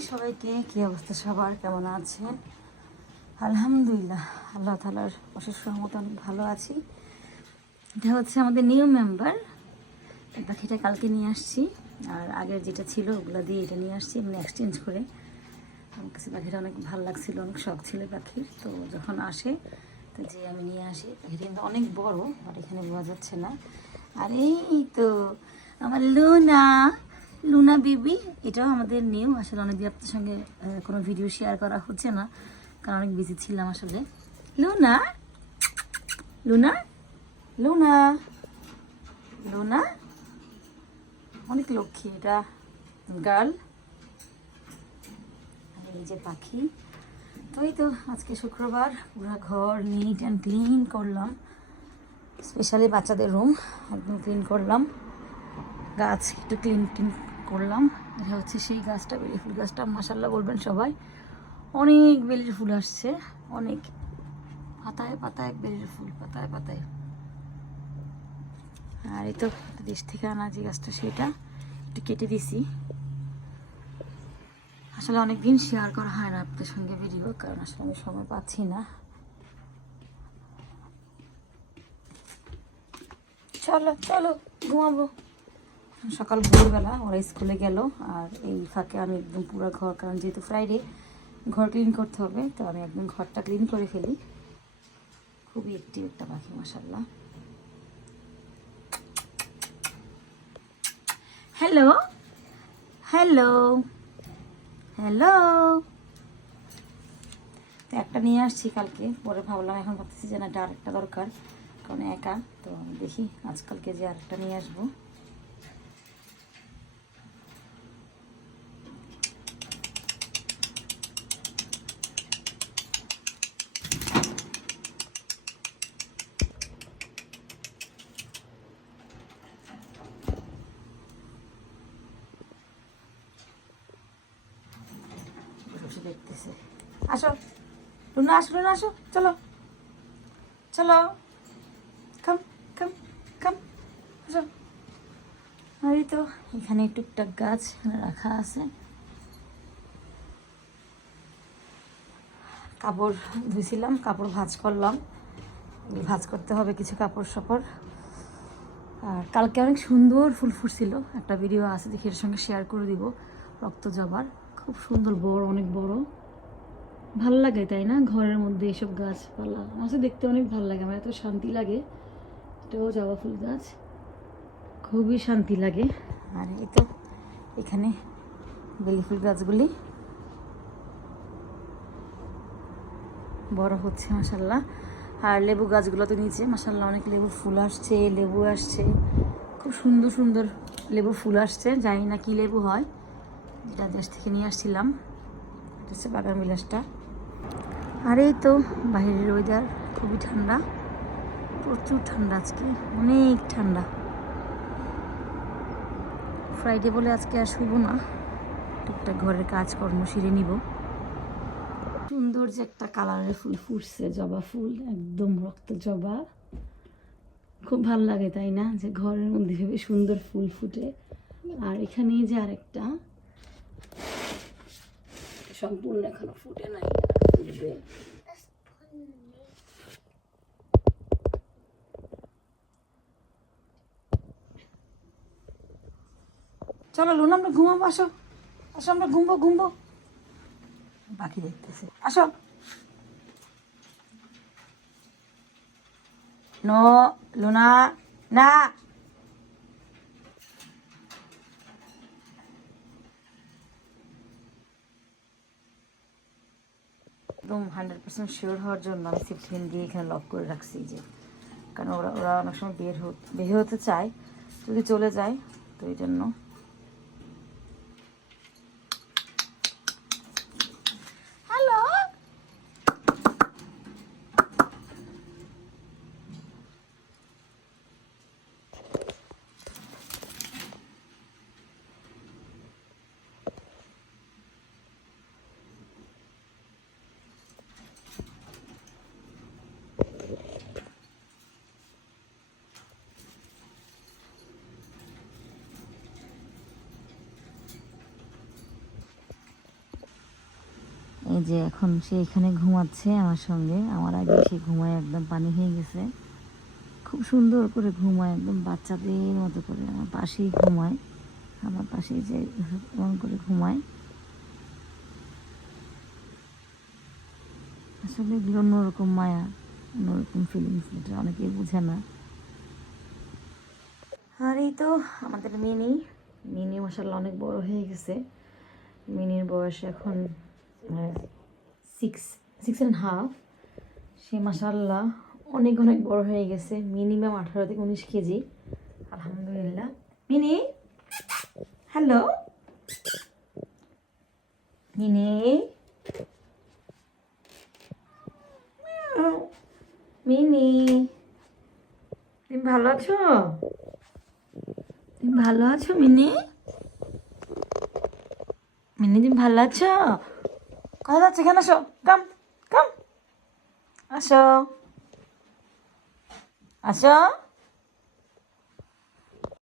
সবাইকে, কি অবস্থা সবার? কেমন আছেন? আলহামদুলিল্লাহ, আল্লাহ তালার অশেষ রহমত অনেক ভালো আছি। এটা হচ্ছে আমাদের নিউ মেম্বার পাখিটা কালকে নিয়ে আসছি। আর আগের যেটা ছিল, ওগুলো দিয়ে এটা নিয়ে আসছি, এমনি এক্সচেঞ্জ করে। আমার কাছে পাখিটা অনেক ভালো লাগছিল, অনেক শখ ছিল পাখির। তো যখন আসে, তো যে আমি নিয়ে আসি, পাখিটা কিন্তু অনেক বড়, আর এখানে বোঝা যাচ্ছে না। আর এই তো, আমার লুনা। লুনা বিবি, এটাও আমাদের নিউ আসলে অনেকদিন আপনার সঙ্গে কোনো ভিডিও শেয়ার করা হচ্ছে না, কারণ অনেক বিজি ছিলাম আসলে। লুনা? লুনা? লুনা? লুনা? অনেক লক্ষ্মী এটা গার্ল এই যে পাখি। তো এই তো আজকে শুক্রবার, পুরো ঘর নিট অ্যান্ড ক্লিন করলাম। স্পেশালি বাচ্চাদের রুম একদম ক্লিন করলাম। গাছ একটু ক্লিন ক্লিন করলাম। এটা হচ্ছে সেই গাছটা বেলি ফুল গাছটা। মাসাল্লাহ বলবেন সবাই। অনেক বেলির ফুল আসছে। অনেক পাতায় পাতায় বেলির ফুল, পাতায় পাতায়। আর এই তো দেশ থেকে আনা যে গাছটা, সেটা একটু কেটে দিছি। আসলে অনেক দিন শেয়ার করা হয় না আপনাদের সঙ্গে ভিডিও কারণ আসলে আমি সময় পাচ্ছি না। চলো চলো, ঘুমাবো। সকাল ভোরবেলা ওরা স্কুলে গেল আর এই ফাঁকে আমি একদম পুরো ঘর, কারণ যেহেতু ফ্রাইডে ঘর ক্লিন করতে হবে, তো আমি একদম ঘরটা ক্লিন করে ফেলি। খুবই একটি একটা পাখি মশাল্লা হ্যালো হ্যালো হ্যালো তো একটা নিয়ে আসছি কালকে, পরে ভাবলাম, এখন ভাবতেছি যে না এটা দরকার, কারণ একা, তো দেখি আজকালকে যে আরেকটা নিয়ে আসব। দেখতেছে। আসো। লুনা আসো লুনা আসো। চলো। চলো। কাম কাম কাম আসো। আর তো, এখানে টুকটাক গাছ রাখা আছে। কাপড় ধুইছিলাম, কাপড় ভাঁজ করলাম। ভাঁজ করতে হবে কিছু কাপড় সাপড়। আর কালকে অনেক সুন্দর ফুল ফুটছিল। একটা ভিডিও আছে, দেখি এর সঙ্গে শেয়ার করে দিব। রক্ত জবার। খুব সুন্দর বড়, অনেক বড়। ভালো লাগে তাই না? ঘরের মধ্যে এসব গাছপালা। আমার দেখতে অনেক ভালো লাগে, আমার এত শান্তি লাগে। এটাও জবা ফুল গাছ। খুবই শান্তি লাগে। আর এই তো এখানে বেলি ফুল গাছগুলি। বড় হচ্ছে মাসাল্লাহ আর লেবু গাছগুলো তো নিচে মাসাল্লাহ অনেক লেবু ফুল আসছে, লেবু আসছে। খুব সুন্দর সুন্দর লেবু ফুল আসছে, জানি না কি লেবু হয়। যেটা দেশ থেকে নিয়ে আসছিলাম। এটা হচ্ছে বাগান বিলাসটা। আর এই তো বাইরের ওয়েদার খুবই ঠান্ডা। প্রচুর ঠান্ডা আজকে, অনেক ঠান্ডা। ফ্রাইডে বলে আজকে আর শুভ না। টুকটাক ঘরের কাজকর্ম সেরে নিব। সুন্দর যে একটা কালারের ফুল ফুটছে, জবা ফুল, একদম রক্ত জবা। খুব ভালো লাগে, তাই না? যে ঘরের মধ্যে ভেবে সুন্দর ফুল ফুটে। আর এখানেই যে আরেকটা। সম্পূর্ণ এখনও ফুটে নাই। ফুটবে চলো লুন আমরা ঘুমাবো আসো। আসো আমরা ঘুমবো ঘুমবো। পাখি দেখতেছে। আসো। নো লুনা না। একদম হান্ড্রেড পার্সেন্ট শিওর হওয়ার জন্য আমি সিফটিন দিয়ে এখানে লক করে রাখছি যে। কারণ ওরা ওরা অনেক সময় বের বের হতে চায়, যদি চলে যায়, তো এই জন্য এই যে এখন সে এখানে ঘুমাচ্ছে আমার সঙ্গে। আমার আগে সে ঘুমায় একদম পানি হয়ে গেছে। খুব সুন্দর করে ঘুমায়, একদম বাচ্চাদের মতো করে। আমার পাশেই ঘুমায়। আমার পাশেই যে এমন করে ঘুমায়। আসলে এগুলো অন্যরকম মায়া, অন্যরকম ফিলিংস এটা অনেকেই বুঝে না। আর এই তো আমাদের মিনি। মিনি মশাল্লা অনেক বড় হয়ে গেছে। মিনির বয়স এখন সিক্স অ্যান্ড হাফ সে মাসাল্লাহ অনেক অনেক বড় হয়ে গেছে। মিনিমাম আঠারো থেকে উনিশ কেজি। আলহামদুলিল্লাহ। মিনি হ্যালো মিনি মিনি তুমি ভালো আছো? তুমি ভালো আছো মিনি মিনি তুমি ভালো আছো? কোথায় যাচ্ছে এখানে আসো কাম কাম আসো আসো